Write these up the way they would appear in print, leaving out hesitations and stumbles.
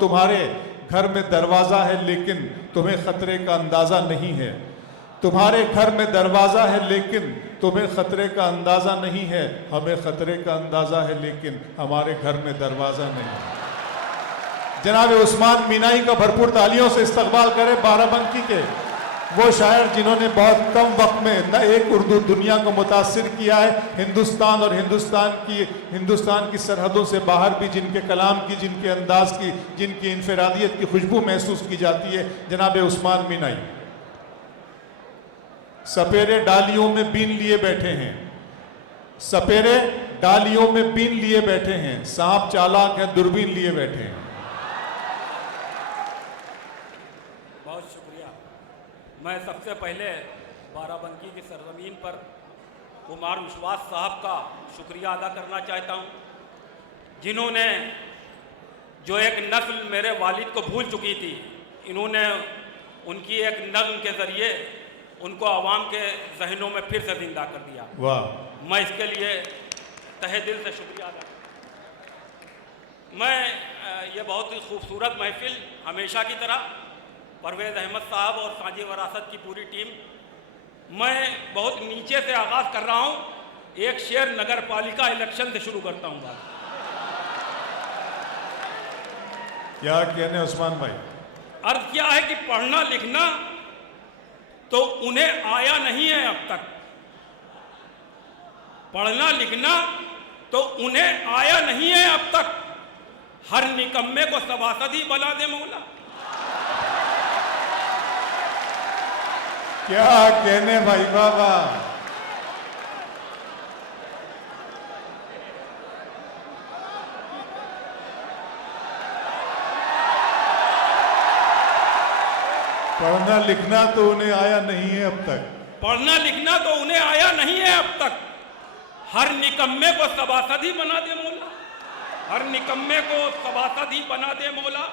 तुम्हारे घर में दरवाजा है लेकिन तुम्हें खतरे का अंदाजा नहीं है। तुम्हारे घर में दरवाजा है लेकिन तुम्हें खतरे का अंदाजा नहीं है। हमें खतरे का अंदाजा है लेकिन हमारे घर में दरवाजा नहीं है। जनाब उस्मान मीनाई का भरपूर तालियों से इस्तकबाल करें, बाराबंकी के वो शायर जिन्होंने बहुत कम वक्त में न एक उर्दू दुनिया को मुतासिर किया है, हिंदुस्तान और हिंदुस्तान की सरहदों से बाहर भी जिनके कलाम की, जिनके अंदाज की, जिनकी इनफरादियत की खुशबू महसूस की जाती है, जनाब उस्मान मीनाई। सपेरे डालियों में बीन लिए बैठे हैं, सपेरे डालियों में बीन लिए बैठे हैं, सांप चालाक है दूरबीन लिए बैठे हैं। बहुत शुक्रिया। मैं सबसे पहले बाराबंकी की सरजमीन पर कुमार विश्वास साहब का शुक्रिया अदा करना चाहता हूं, जिन्होंने जो एक नस्ल मेरे वालिद को भूल चुकी थी, इन्होंने उनकी एक नज़्म के ज़रिए उनको आवाम के जहनों में फिर से जिंदा कर दिया। वाह, मैं इसके लिए तहे दिल से शुक्रिया अदा करता हूं। मैं ये बहुत ही खूबसूरत महफिल हमेशा की तरह परवेज़ अहमद साहब और साजी वरासत की पूरी टीम, मैं बहुत नीचे से आगाज़ कर रहा हूँ। एक शेर नगर पालिका इलेक्शन से शुरू करता हूँ। बात क्या कहने उस्मान भाई? अर्ज क्या है कि पढ़ना लिखना तो उन्हें आया नहीं है अब तक, पढ़ना लिखना तो उन्हें आया नहीं है अब तक, हर निकम्मे को सभासद ही बना दे मौला। क्या कहने भाई बाबा। पढ़ना लिखना तो उन्हें आया नहीं है अब तक, पढ़ना लिखना तो उन्हें आया नहीं है अब तक, हर निकम्मे को सभासद ही बना दे मौला, हर निकम्मे को सभासद ही बना दे मौला।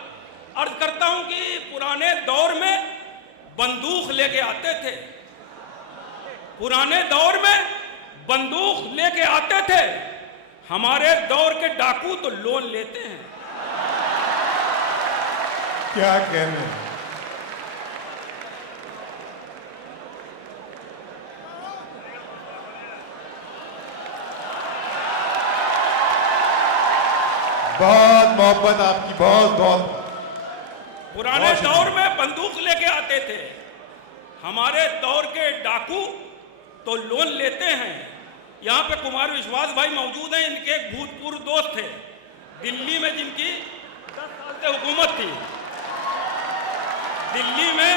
अर्ज करता हूं कि पुराने दौर में बंदूक लेके आते थे, पुराने दौर में बंदूक लेके आते थे, हमारे दौर के डाकू तो लोन लेते हैं। क्या कहने। बहुत मोहब्बत आपकी, बहुत बहुत। पुराने दौर में बंदूक लेके आते थे, हमारे दौर के डाकू तो लोन लेते हैं। यहाँ पे कुमार विश्वास भाई मौजूद हैं, इनके एक भूतपूर्व दोस्त थे दिल्ली में, जिनकी 10 साल से हुकूमत थी, दिल्ली में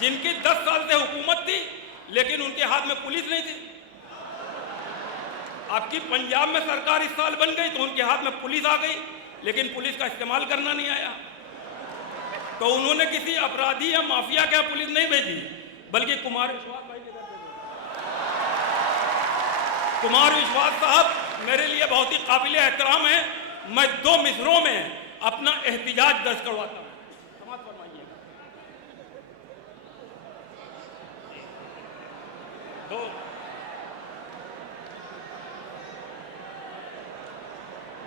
जिनकी 10 साल से हुकूमत थी, लेकिन उनके हाथ में पुलिस नहीं थी। आपकी पंजाब में सरकार इस साल बन गई तो उनके हाथ में पुलिस आ गई, लेकिन पुलिस का इस्तेमाल करना नहीं आया, तो उन्होंने किसी अपराधी या माफिया के पुलिस नहीं भेजी, बल्कि कुमार विश्वास भाई के घर पे भेजी। कुमार विश्वास साहब मेरे लिए बहुत ही काबिल एहतराम है। मैं 2 मिसरों में अपना एहतिजाज दर्ज करवाता हूँ, समाप्त फरमाइए।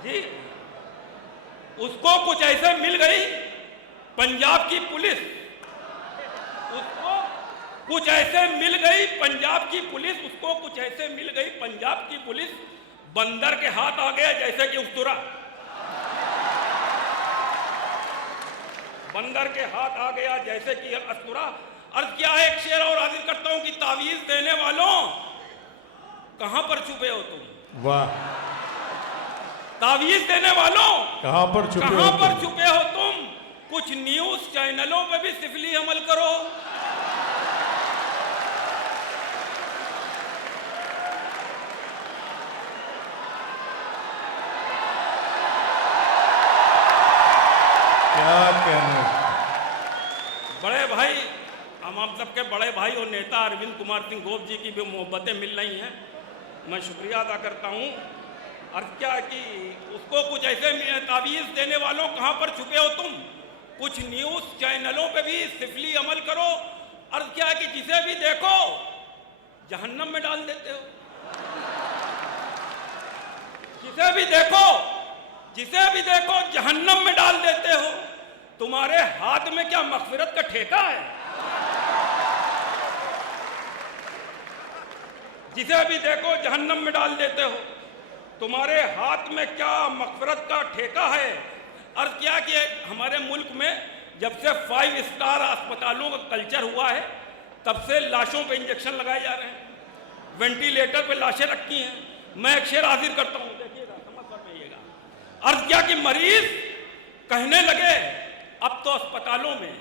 जी, उसको कुछ ऐसे मिल गई पंजाब की पुलिस, उसको कुछ ऐसे मिल गई पंजाब की पुलिस, उसको कुछ ऐसे मिल गई पंजाब की पुलिस, बंदर के हाथ आ गया जैसे कि उस्तरा, बंदर के हाथ आ गया जैसे कि अस्तुरा। अर्ज क्या है, एक शेर और हाजिर करता हूं कि तावीज देने वालों कहां पर छुपे हो तुम। वाह, तावीज देने वालों कहां पर छुपे हो तुम, कुछ न्यूज चैनलों पे भी सिफली अमल करो। क्या कहने। बड़े भाई, हम आप सबके बड़े भाई और नेता अरविंद कुमार सिंह गोप जी की भी मोहब्बतें मिल रही हैं, मैं शुक्रिया अदा करता हूं। अर्ज क्या है कि उसको कुछ ऐसे तावीज़ देने वालों कहां पर छुपे हो तुम, कुछ न्यूज चैनलों पे भी सिफली अमल करो। अर्ज क्या है कि जिसे भी देखो जहन्नम में डाल देते हो, जिसे भी देखो जहन्नम में डाल देते हो। तुम्हारे हाथ में क्या मगफिरत का ठेका है? जिसे अभी देखो जहन्नम में डाल देते हो। तुम्हारे हाथ में क्या मगफिरत का ठेका है? अर्ज किया कि हमारे मुल्क में जब से 5 स्टार अस्पतालों का कल्चर हुआ है तब से लाशों पे इंजेक्शन लगाए जा रहे हैं, वेंटिलेटर पे लाशें रखी हैं। मैं एक शेर हाजिर करता हूं, देखिएगा, समझ फरमाइएगा। अर्ज किया कि मरीज कहने लगे अब तो अस्पतालों में,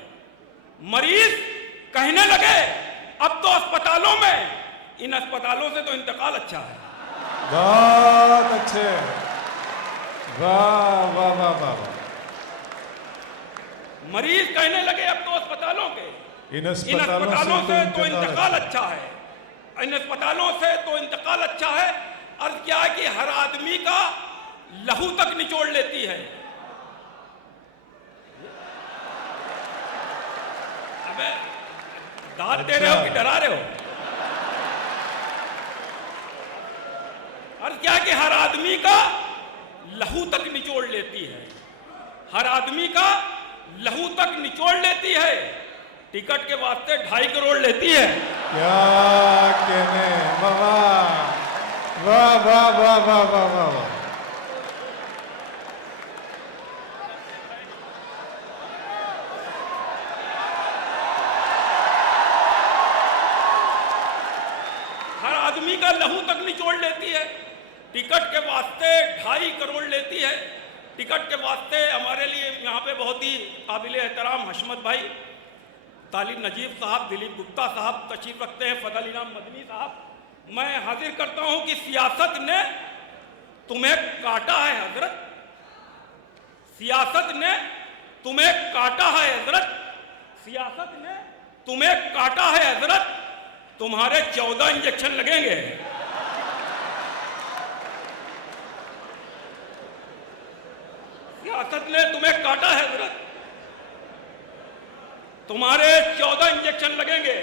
मरीज कहने लगे अब तो अस्पतालों में, इन अस्पतालों से तो इंतकाल अच्छा है। बहुत अच्छे, वाह वाह वाह वाह। मरीज कहने लगे अब तो अस्पतालों के, इन अस्पतालों से तो इंतकाल अच्छा है, इन अस्पतालों से तो इंतकाल अच्छा है। अर्ज क्या है कि हर आदमी का लहू तक निचोड़ लेती है। अबे दाद दे रहे हो कि डरा रहे हो? अर्ज क्या है कि हर आदमी का लहू तक निचोड़ लेती है, हर आदमी का लहू तक निचोड़ लेती है। टिकट के वास्ते 2.5 करोड़ लेती है। क्या कहने, वाह वाह वाह वाह वाह वाह वाह वाह। हर आदमी का लहू तक निचोड़ लेती है। टिकट के वास्ते 2.5 करोड़ लेती है। टिकट के वास्ते हमारे लिए यहाँ पे बहुत ही काबिल एहतराम हशमत भाई, तालिब नजीब साहब, दिलीप गुप्ता साहब तशरीफ रखते हैं, फजल इनाम मदनी साहब। मैं हाजिर करता हूँ कि सियासत ने तुम्हें काटा है हजरत, सियासत ने तुम्हें काटा है हजरत, सियासत ने तुम्हें काटा है हजरत। तुम्हारे 14 इंजेक्शन लगेंगे। सियासत ने तुम्हें काटा है हजरत, तुम्हारे 14 इंजेक्शन लगेंगे।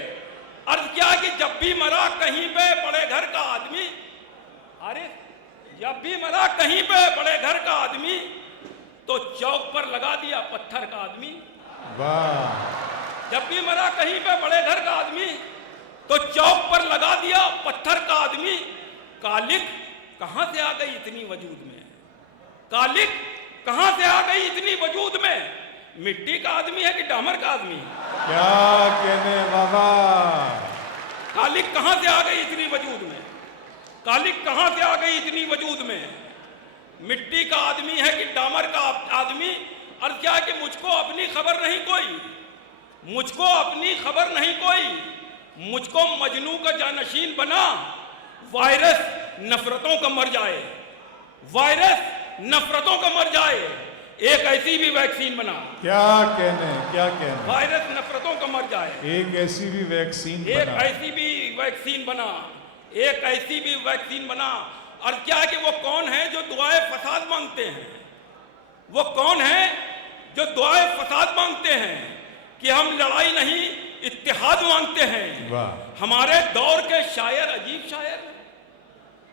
अर्ज क्या कि जब भी मरा कहीं पे बड़े घर का आदमी, अरे जब भी मरा कहीं पे बड़े घर का आदमी तो चौक पर लगा दिया पत्थर का आदमी। वाह। जब भी मरा कहीं पे बड़े घर का आदमी तो चौक पर लगा दिया पत्थर का आदमी। कालिक कहां से आ गई इतनी वजूद में, कालिक कहां से आ गई इतनी वजूद में? मिट्टी का आदमी है कि डामर का आदमी? क्या कहने, बाबा। कालिक कहां से आ गई इतनी वजूद में, कालिक कहां से आ गई इतनी वजूद में? मिट्टी का आदमी है कि डामर का आदमी? और क्या कि मुझको अपनी खबर नहीं कोई, मुझको अपनी खबर नहीं कोई, मुझको मजनू का जानशीन बना। वायरस नफरतों का मर जाए, वायरस नफरतों का मर जाए, एक ऐसी भी वैक्सीन बना। क्या कहने, क्या कहने। वायरस नफरतों का मर जाए, एक ऐसी भी वैक्सीन एक बना। ऐसी भी वैक्सीन बना, एक ऐसी भी वैक्सीन बना। और क्या है कि वो कौन है जो दुआए फसाद मांगते हैं? वो कौन है जो दुआए फसाद मांगते हैं कि हम लड़ाई नहीं इत्तेहाद मांगते हैं? वाह। हमारे दौर के शायर अजीब शायर हैं,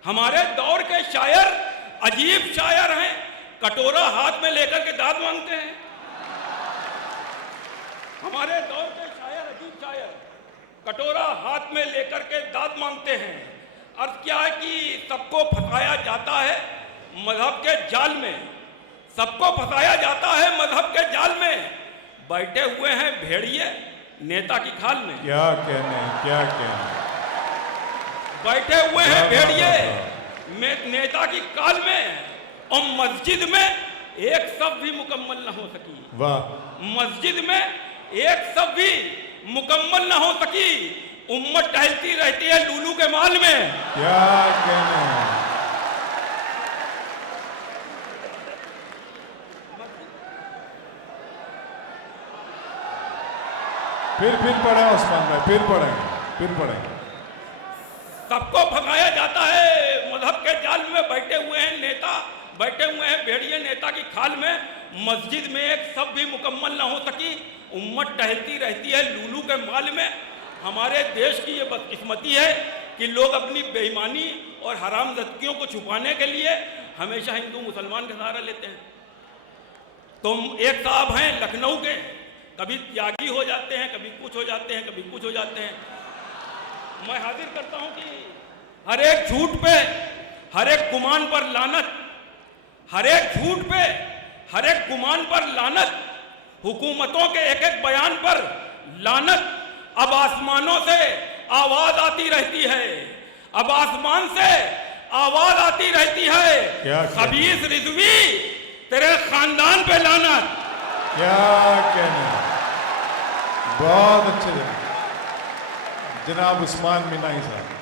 हमारे दौर के शायर अजीब शायर हैं। कटोरा हाथ में लेकर के दाद मांगते हैं। हमारे दौर के शायर अजीब शायर कटोरा हाथ में लेकर के दाद मांगते हैं। अर्ज क्या है कि सबको फंसाया जाता है मजहब के जाल में, सबको फंसाया जाता है मजहब के जाल में। बैठे हुए हैं भेड़िए नेता की खाल में। क्या कहने, क्या कहने। बैठे हुए हैं भेड़िए नेता की काल में, और मस्जिद में एक सब भी मुकम्मल न हो सकी। वाह। मस्जिद में एक सब भी मुकम्मल न हो सकी। उम्मत टहलती रहती है लूलू के माल में। क्या कहने। फिर पढ़े उस्मान भाई, फिर पढ़ेंगे। सबको फंसाया जाता है मजहब के जाल में। बैठे हुए हैं नेता, बैठे हुए हैं भेड़िए नेता की खाल में। मस्जिद में एक सब भी मुकम्मल ना हो सकी। उम्मत टहलती रहती है लूलू के माल में। हमारे देश की ये बदकिस्मती है कि लोग अपनी बेईमानी और हरामजदगियों को छुपाने के लिए हमेशा हिंदू मुसलमान का सहारा लेते हैं। तुम एक साहब हैं लखनऊ के, कभी त्यागी हो जाते हैं, कभी कुछ हो जाते हैं, कभी कुछ हो जाते हैं। मैं हाजिर करता हूं कि हर एक झूठ पे, हर एक गुमान पर लानत, हर एक झूठ पे, हर एक गुमान पर लानत, हुकूमतों के एक एक बयान पर लानत। अब आसमानों से आवाज आती रहती है, अब आसमान से आवाज आती रहती है, खबीस रिजवी तेरे खानदान पे लानत। क्या कहना, बहुत अच्छे जनाब उस्मान मीनाई साहब।